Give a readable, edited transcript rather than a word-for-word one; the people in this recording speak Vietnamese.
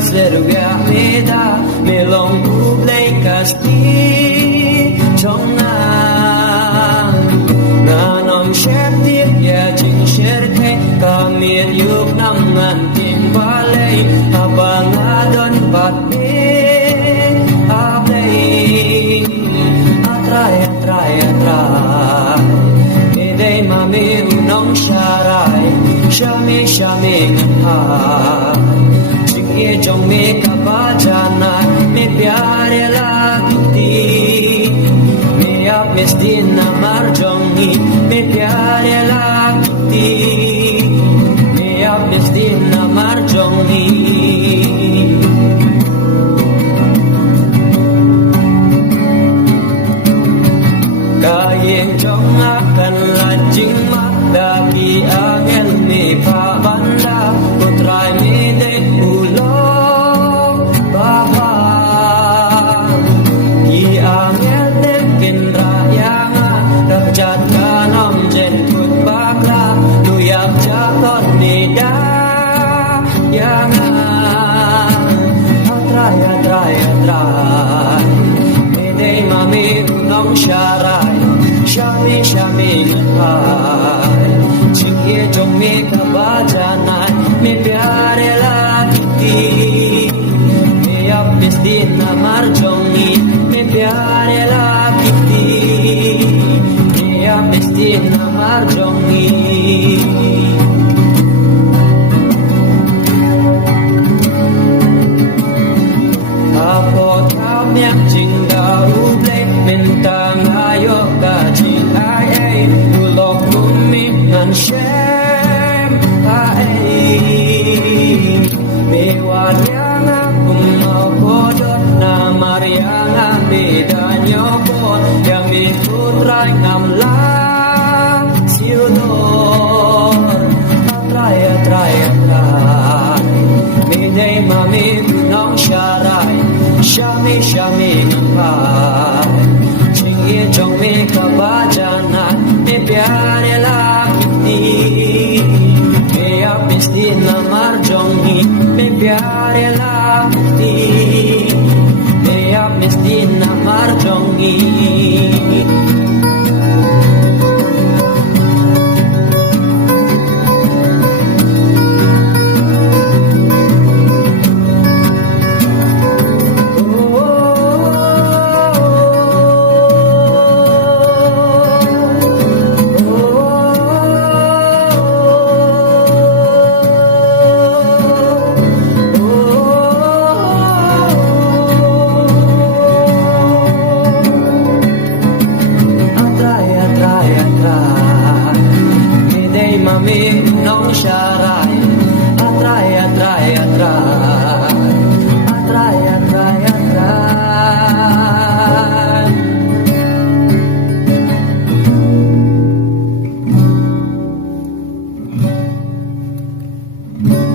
servía me da me long play casti trong na nom share tiếp ya chinh share the ka miệt yuk nam ngan tim vale abang adon bat ablay atrai Dei mami unong sharai shami ha Chingye jong me kabajana me pyare lagti me ap mesdin namar jongi me pyare lagti me ap mesdin namar jongi Kayeng jong akan lajing daki angel me pa banda putrai me de ulo baba I angel de kindra yanga dapjat kanom jen put bakla luyak jakot nida yanga atrai me mami unong sharai shami hai Chingye jong me kabajana me pyare lagti me ap mesdin namar jongi me pyare lagti me ap mesdin namar jongi Apo kamyak jing daru ble mentang ayo ka jing ai ulok mumi ngan shem ai mewanyanga kumau kodot na marianga bedanyo bod yang mitutrai ngamlang siudor atrai Midday mami nong sharai shami hai Chingye jong me kabajana me pyare lagti me ap mesdin namar jongi me pyare lagti me ap mesdin namar jongi Mami nong sharai atrai Thank